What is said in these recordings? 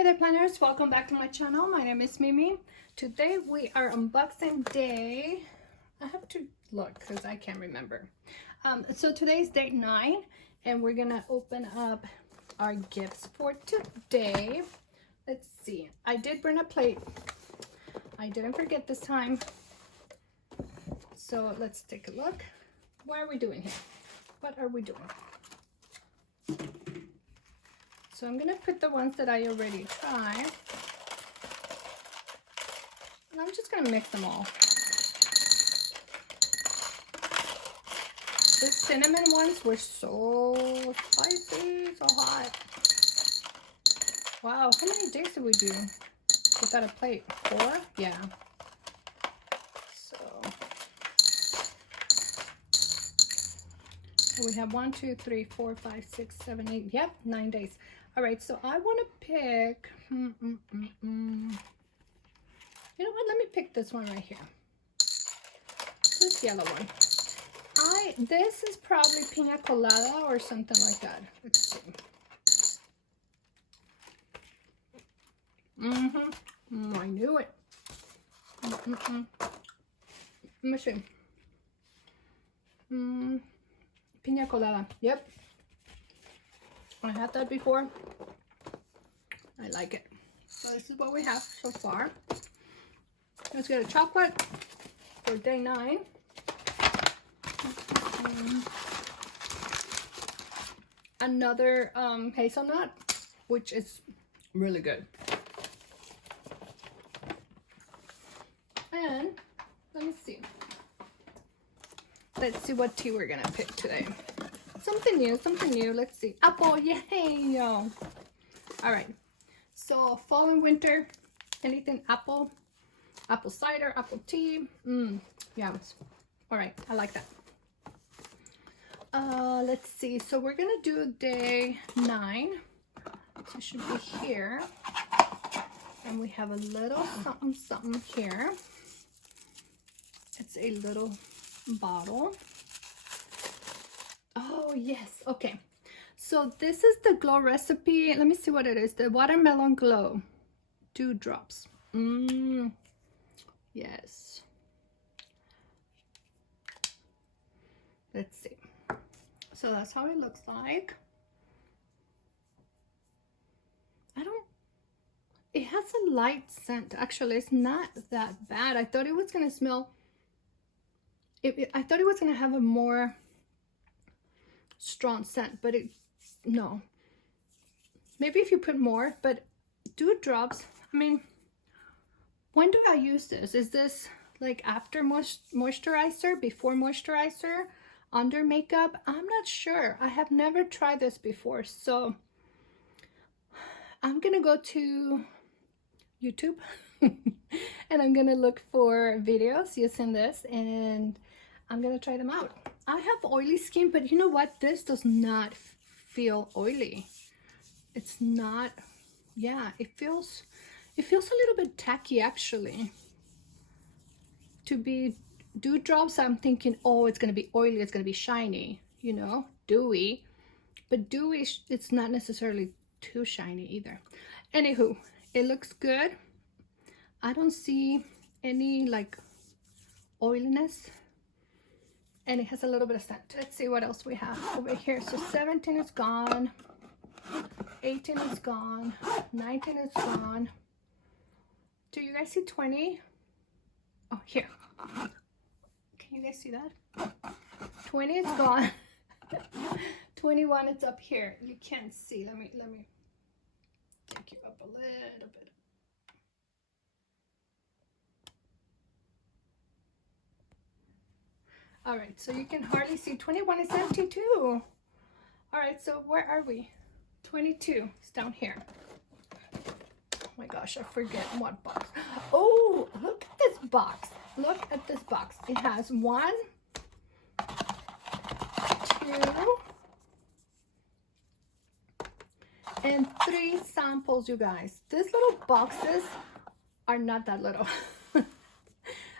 Hey there planners, welcome back to my channel. My name is Mimi. Today we are unboxing day, I have to look because I can't remember. So today's day 9 and we're gonna open up our gifts for today. Let's see, I did bring a plate. I didn't forget this time. So let's take a look. What are we doing here? What are we doing? So I'm gonna put the ones that I already tried. And I'm just gonna mix them all. The cinnamon ones were so spicy, so hot. Wow, how many days did we do without a plate? 4? Yeah. So we have 1, 2, 3, 4, 5, 6, 7, 8. Yep, 9 days. All right, so I want to pick, you know what, let me pick this one right here. This yellow one. This is probably pina colada or something like that. Let's see. I knew it. Let me see. Pina colada. Yep. I had that before. I like it. So this is what we have so far. Let's get a chocolate for day 9. Another hazelnut, which is really good. And let me see. Let's see what tea we're gonna pick today. Something new, something new. Let's see. Apple, yay! All right. So fall and winter, anything apple, apple cider, apple tea. Yeah. All right, I like that. Let's see. So we're gonna do day 9. So it should be here, and we have a little something, something here. It's a little bottle. Oh yes, okay. So this is the glow recipe. Let me see what it is. The watermelon glow dewdrops. Yes. Let's see. So that's how it looks like. It has a light scent. Actually, it's not that bad. I thought it was gonna smell, I thought it was gonna have a more strong scent, but no. Maybe if you put more, but dewdrops, I mean, when do I use this? Is this like after moisturizer, before moisturizer, under makeup? I'm not sure. I have never tried this before, so I'm gonna go to YouTube and I'm gonna look for videos using this and I'm gonna try them out. I have oily skin, but you know what? This does not feel oily. It's not, yeah, it feels a little bit tacky actually. To be dewdrops, I'm thinking, oh, it's gonna be oily, it's gonna be shiny, you know, dewy. But dewy, it's not necessarily too shiny either. Anywho, it looks good. I don't see any like oiliness. And it has a little bit of scent. Let's see what else we have over here. So 17 is gone, 18 is gone, 19 is gone. Do you guys see 20? Oh, here. Can you guys see that? 20 is gone. 21 is up here. You can't see. Let me take you up a little bit. All right, so you can hardly see. 21 is empty too. All right, so where are we? 22 is down here. Oh my gosh, I forget what box. Oh, look at this box. Look at this box. It has 1, 2, and 3 samples, you guys. These little boxes are not that little.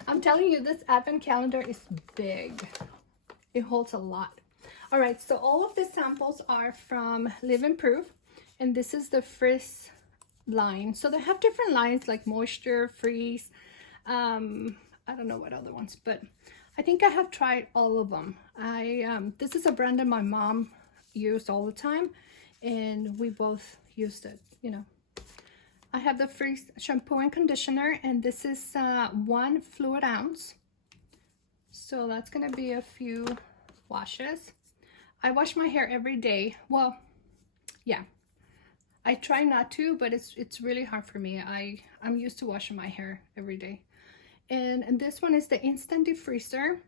I'm telling you, this advent calendar is big. It holds a lot. All right, so all of the samples are from Live and Proof, and this is the line. So they have different lines like Moisture, Freeze. I don't know what other ones, but I think I have tried all of them. This is a brand that my mom used all the time, and we both used it, you know. I have the Freeze shampoo and conditioner, and this is 1 fluid ounce. So that's gonna be a few washes. I wash my hair every day. Well, yeah, I try not to, but it's really hard for me. I'm used to washing my hair every day. And this one is the Instant Defreezer.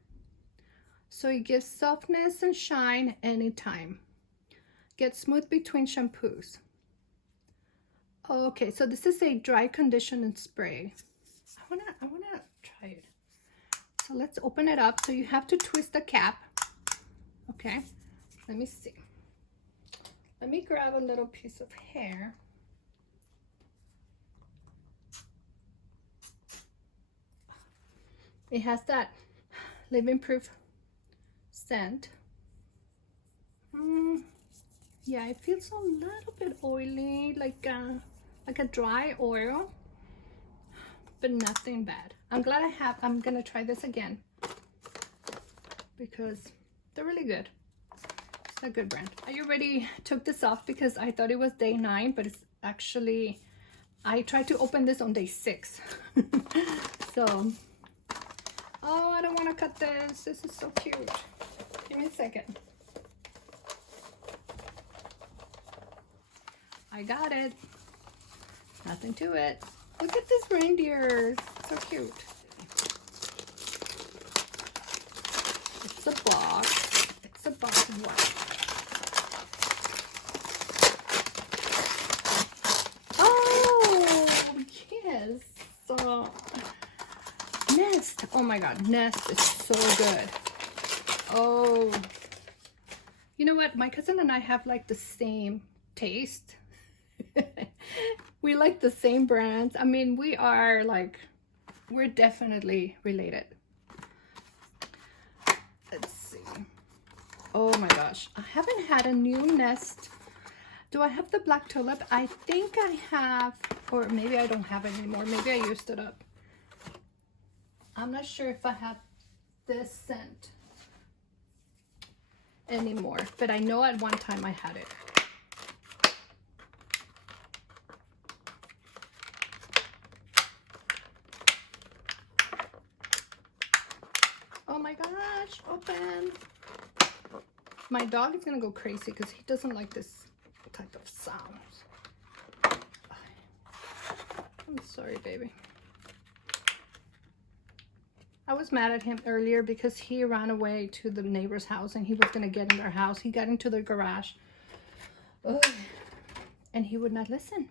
So it gives softness and shine anytime. Get smooth between shampoos. Okay, so this is a dry conditioning spray. I wanna try it. So let's open it up. So you have to twist the cap. Okay, let me see. Let me grab a little piece of hair. It has that living proof scent. Yeah, it feels a little bit oily, like a dry oil, but nothing bad. I'm glad I'm gonna try this again because they're really good. It's a good brand. I already took this off because I thought it was day 9, but it's actually, I tried to open this on day 6. So, oh, I don't want to cut this. This is so cute. Give me a second. I got it. Nothing to it. Look at this reindeer. So cute. It's a box. It's a box of what? Oh, yes. So, Nest. Oh my God. Nest is so good. Oh. You know what? My cousin and I have like the same taste. We like the same brands. I mean, we're definitely related. Let's see. Oh my gosh, I haven't had a new Nest. Do I have the Black Tulip? I think I have, or maybe I don't have it anymore. Maybe I used it up. I'm not sure if I have this scent anymore, but I know at one time I had it. Oh my gosh, open. My dog is gonna go crazy because he doesn't like this type of sounds. I'm sorry, baby. I was mad at him earlier because he ran away to the neighbor's house and he was gonna get in their house. He got into their garage. Ugh. And he would not listen.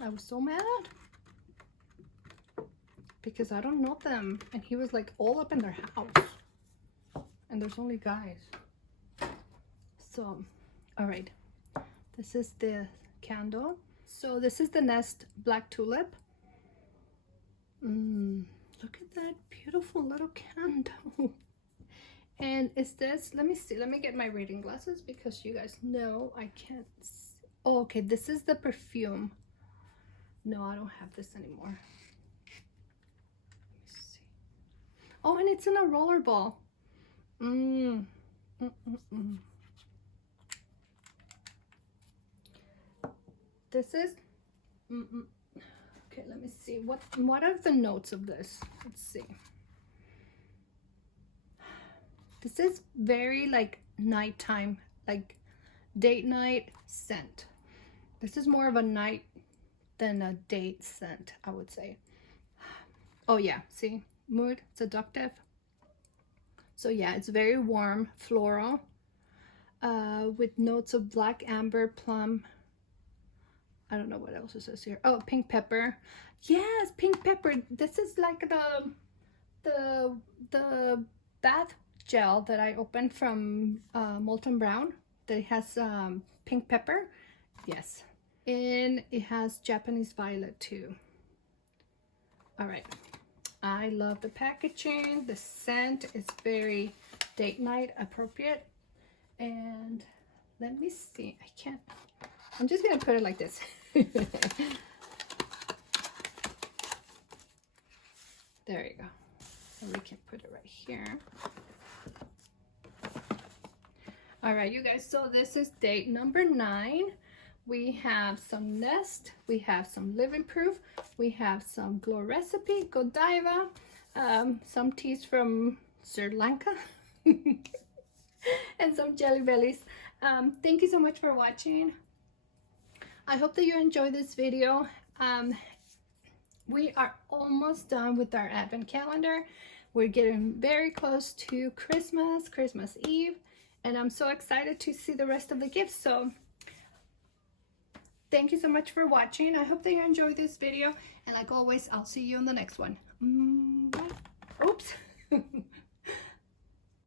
I was so mad. Because I don't know them, and he was like all up in their house, and there's only guys. So, all right, this is the candle. So this is the Nest Black Tulip. Look at that beautiful little candle. And is this, let me see, let me get my reading glasses because you guys know I can't see. Oh, okay, this is the Perfume. No, I don't have this anymore. Oh, and it's in a roller ball. This is, okay, let me see. What are the notes of this? Let's see. This is very like nighttime, like date night scent. This is more of a night than a date scent, I would say. Oh yeah, see? Mood, seductive. So yeah, it's very warm, floral, with notes of black amber, plum. I don't know what else it says here. Oh, pink pepper. Yes, pink pepper. This is like the bath gel that I opened from Molten Brown that has pink pepper. Yes, and it has Japanese violet too. All right. I love the packaging. The scent is very date night appropriate. And let me see. I'm just gonna put it like this. There you go. So we can put it right here. All right, you guys, so this is day number 9. We have some Nest, we have some Living Proof, we have some Glow Recipe, Godiva, some teas from Sri Lanka, and some Jelly Bellies. Thank you so much for watching. I hope that you enjoyed this video. We are almost done with our advent calendar. We're getting very close to Christmas, Christmas Eve, and I'm so excited to see the rest of the gifts. So thank you so much for watching. I hope that you enjoyed this video, and like always, I'll see you on the next one. Bye. Oops.